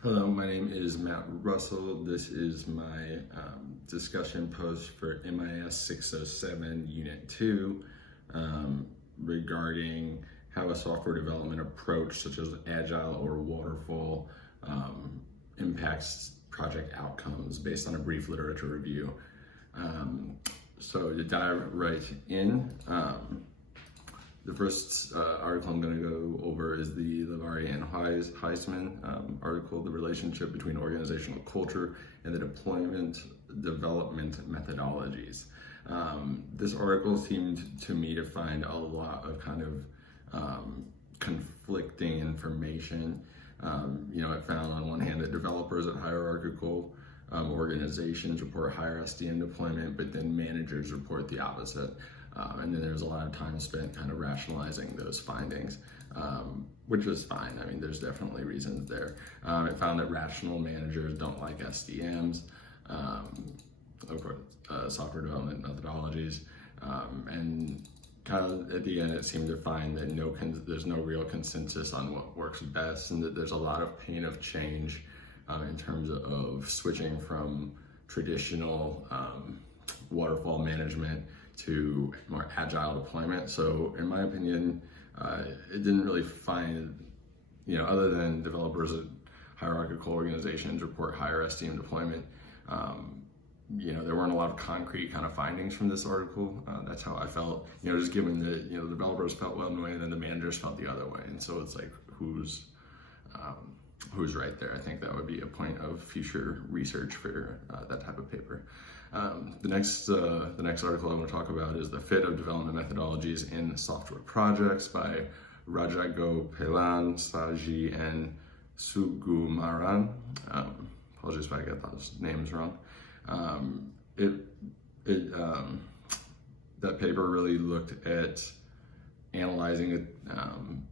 Hello, my name is Matt Russell. This is my discussion post for MIS607 Unit 2 regarding how a software development approach such as Agile or Waterfall impacts project outcomes based on a brief literature review. So to dive right in, the first article I'm going to go over is the Lavari and Heisman article, The Relationship Between Organizational Culture and the Deployment Development Methodologies. This article seemed to me to find a lot of kind of conflicting information. It found on one hand that developers at hierarchical organizations report higher SDM deployment, but then managers report the opposite. And then there's a lot of time spent kind of rationalizing those findings, which was fine. I mean, there's definitely reasons there. It found that rational managers don't like SDMs, of course, software development methodologies, and kind of at the end it seemed to find that there's no real consensus on what works best, and that there's a lot of pain of change in terms of switching from traditional waterfall management to more agile deployment. So in my opinion, it didn't really find, other than developers at hierarchical organizations report higher SDM deployment, there weren't a lot of concrete kind of findings from this article. That's how I felt, just given that, the developers felt one way and then the managers felt the other way. And so it's like, who's right there? I think that would be a point of future research for that type of paper. The next article I want to talk about is The Fit of Development Methodologies in Software Projects by Rajagopalan, Saji, and Sugumaran. Apologies if I get those names wrong. That paper really looked at analyzing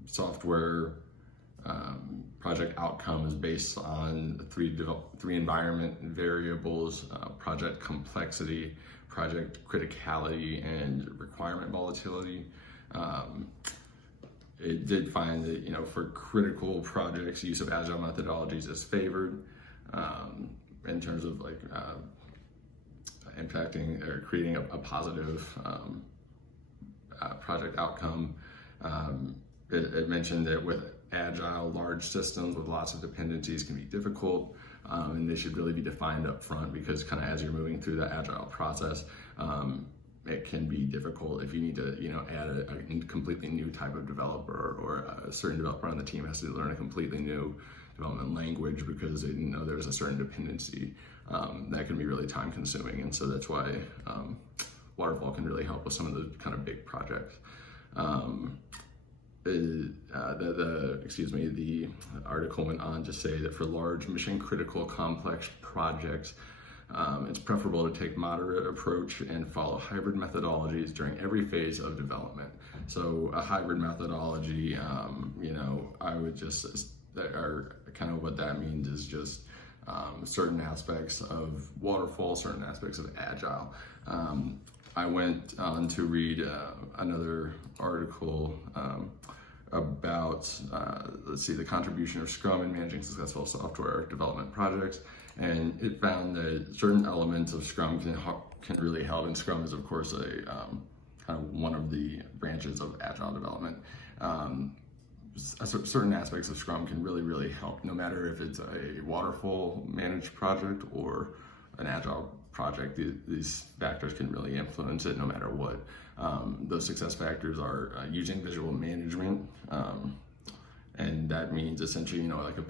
software project outcomes based on three environment variables: project complexity, project criticality, and requirement volatility. It did find that for critical projects, use of agile methodologies is favored in terms of impacting or creating a positive project outcome. It mentioned that with agile, large systems with lots of dependencies can be difficult, and they should really be defined up front, because kind of as you're moving through the agile process, it can be difficult if you need to add a completely new type of developer, or a certain developer on the team has to learn a completely new development language because they didn't know there was a certain dependency. That can be really time consuming, and so that's why Waterfall can really help with some of the kind of big projects. The article went on to say that for large, mission-critical, complex projects, it's preferable to take moderate approach and follow hybrid methodologies during every phase of development. So a hybrid methodology, I would kind of what that means is just certain aspects of Waterfall, certain aspects of Agile. I went on to read another article about, the contribution of Scrum in managing successful software development projects. And it found that certain elements of Scrum can really help. And Scrum is, of course, kind of one of the branches of Agile development. Certain aspects of Scrum can really, really help, no matter if it's a waterfall managed project or an Agile project. These factors can really influence it no matter what. Those success factors are using visual management, and that means essentially, like a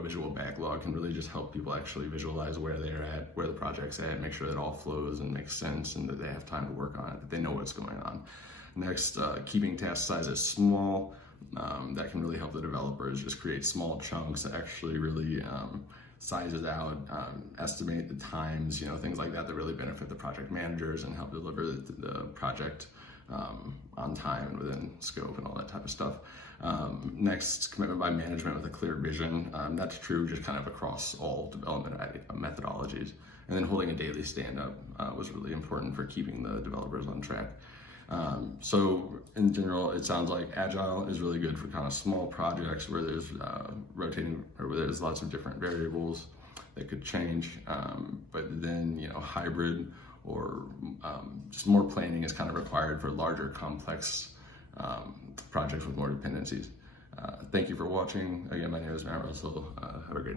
visual backlog can really just help people actually visualize where they're at, where the project's at, make sure that it all flows and makes sense, and that they have time to work on it, that they know what's going on. Next, keeping task sizes small. That can really help the developers just create small chunks that actually really size it out, estimate the times, things like that really benefit the project managers and help deliver the project on time and within scope and all that type of stuff. Next, commitment by management with a clear vision. That's true just kind of across all development methodologies. And then holding a daily stand-up was really important for keeping the developers on track. So in general, it sounds like Agile is really good for kind of small projects where there's rotating, or where there's lots of different variables that could change. But then, hybrid or just more planning is kind of required for larger, complex projects with more dependencies. Thank you for watching. Again, my name is Matt Russell. Have a great day.